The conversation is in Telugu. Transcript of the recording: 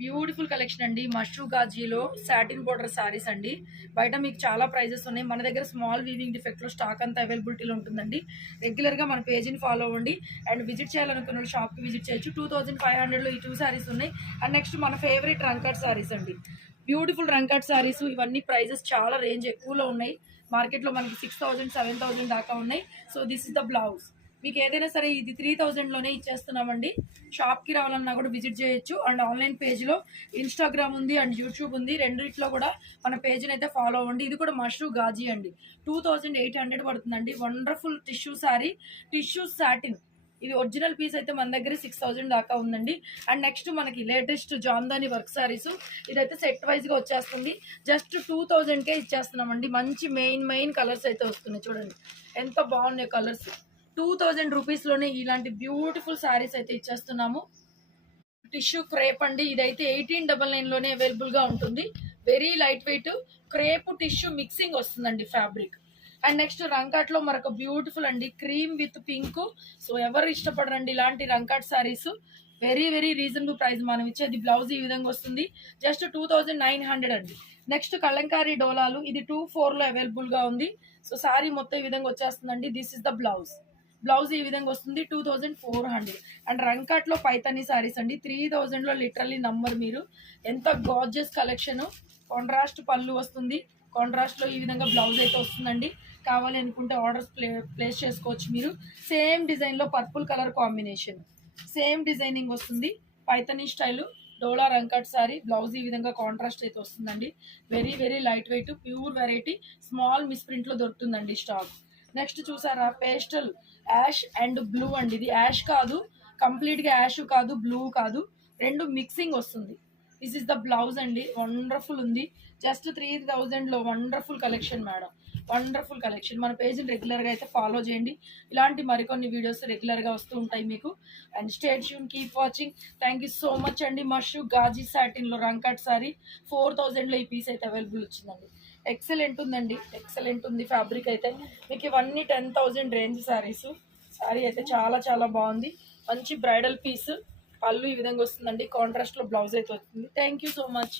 బ్యూటిఫుల్ కలెక్షన్ అండి. మష్రూ గాజీలో సాటిన్ బోర్డర్ సారీస్ అండి. బయట మీకు చాలా ప్రైజెస్ ఉన్నాయి. మన దగ్గర స్మాల్ వీవింగ్ డిఫెక్ట్లో స్టాక్ అంతా అవైలబిలిటీలో ఉంటుందండి. రెగ్యులర్గా మన పేజీని ఫాలో అవ్వండి అండ్ విజిట్ చేయాలనుకున్న షాప్కి విజిట్ చేయొచ్చు. 2500లో ఈ 2 సారీస్ ఉన్నాయి. అండ్ నెక్స్ట్ మన ఫేవరెట్ రంకట్ సారీస్ అండి. బ్యూటిఫుల్ రంకట్ సారీస్. ఇవన్నీ ప్రైజెస్ చాలా రేంజ్ ఎక్కువలో ఉన్నాయి. మార్కెట్లో మనకి 6000 7000 దాకా ఉన్నాయి. So this is the blouse. మీకు ఏదైనా సరే ఇది 3000లోనే ఇచ్చేస్తున్నామండి. షాప్కి రావాలన్నా కూడా విజిట్ చేయొచ్చు. అండ్ ఆన్లైన్ పేజ్లో ఇన్స్టాగ్రామ్ ఉంది అండ్ యూట్యూబ్ ఉంది. రెండిట్లో కూడా మన పేజ్ని అయితే ఫాలో అవ్వండి. ఇది కూడా మష్రూ గాజీ అండి. 2800 పడుతుందండి. Wonderful tissue sari, tissue satin. ఇది ఒరిజినల్ పీస్ అయితే మన దగ్గర 6000 దాకా ఉందండి. అండ్ నెక్స్ట్ మనకి లేటెస్ట్ జామ్దాని వర్క్ శారీస్. ఇదైతే సెట్ వైజ్గా వచ్చేస్తుంది. జస్ట్ 2000కే ఇచ్చేస్తున్నామండి. మంచి మెయిన్ కలర్స్ అయితే వస్తున్నాయి. చూడండి ఎంత బాగున్నాయి కలర్స్. 2000 రూపీస్లోనే ఇలాంటి బ్యూటిఫుల్ శారీస్ అయితే ఇచ్చేస్తున్నాము. టిష్యూ క్రేప్ అండి. ఇదైతే 1899లోనే అవైలబుల్గా ఉంటుంది. Very light wait crepe tissue mixing వస్తుందండి ఫ్యాబ్రిక్. అండ్ నెక్స్ట్ రంకాట్లో మరొక బ్యూటిఫుల్ అండి, క్రీమ్ విత్ పింక్. సో ఎవరు ఇష్టపడరండి ఇలాంటి Rangkat saris. Very reasonable price. మనం ఇచ్చేది బ్లౌజ్ ఈ విధంగా వస్తుంది. జస్ట్ 2900 అండి. నెక్స్ట్ కలంకారీ డోలాలు. ఇది 24లో అవైలబుల్గా ఉంది. సో శారీ మొత్తం ఈ విధంగా వచ్చేస్తుందండి. This is the blouse. Blouse ఈ విధంగా వస్తుంది. 2400. అండ్ రంకాట్లో పైతానీ శారీస్ అండి. 3000లో లిటరల్లీ నంబర్. మీరు ఎంత గార్జియస్ కలెక్షన్. కాంట్రాస్ట్ పళ్ళు వస్తుంది. కాంట్రాస్ట్లో ఈ విధంగా బ్లౌజ్ అయితే వస్తుందండి. కావాలి అనుకుంటే ఆర్డర్స్ ప్లేస్ చేసుకోవచ్చు మీరు. సేమ్ డిజైన్లో purple colour combination, same designing వస్తుంది. పైతానీ స్టైలు డోలా రంకట్ సారీ. బ్లౌజ్ ఈ విధంగా కాంట్రాస్ట్ అయితే వస్తుందండి. Very light weight pure variety. Small మిస్ప్రింట్లో దొరుకుతుందండి స్టాక్. నెక్స్ట్ చూసారా, పేస్టల్ యాష్ అండ్ బ్లూ అండి. ఇది యాష్ కాదు, కంప్లీట్గా యాష్ కాదు, బ్లూ కాదు, రెండు మిక్సింగ్ వస్తుంది. దిస్ ఇస్ ద బ్లౌజ్ అండి. వండర్ఫుల్ ఉంది. జస్ట్ 3000లో wonderful collection madam. Wonderful collection. మన పేజ్ని రెగ్యులర్గా అయితే ఫాలో చేయండి. ఇలాంటి మరికొన్ని వీడియోస్ రెగ్యులర్గా వస్తూ ఉంటాయి మీకు. And stay tune, keep watching. Thank you so much అండి. మష్రూ గాజీ సాటిన్లో రంకట్ సారీ 4000లో ఈ పీస్ అయితే అవైలబుల్ వచ్చిందండి. ఎక్సలెంట్ ఉందండి. ఎక్సలెంట్ ఉంది ఫ్యాబ్రిక్ అయితే. మీకు ఇవన్నీ 10,000 రేంజ్ శారీస్. శారీ అయితే చాలా బాగుంది. మంచి బ్రైడల్ పీస్. పళ్ళు ఈ విధంగా వస్తుందండి. కాంట్రాస్ట్లో బ్లౌజ్ అయితే వస్తుంది. Thank you so much.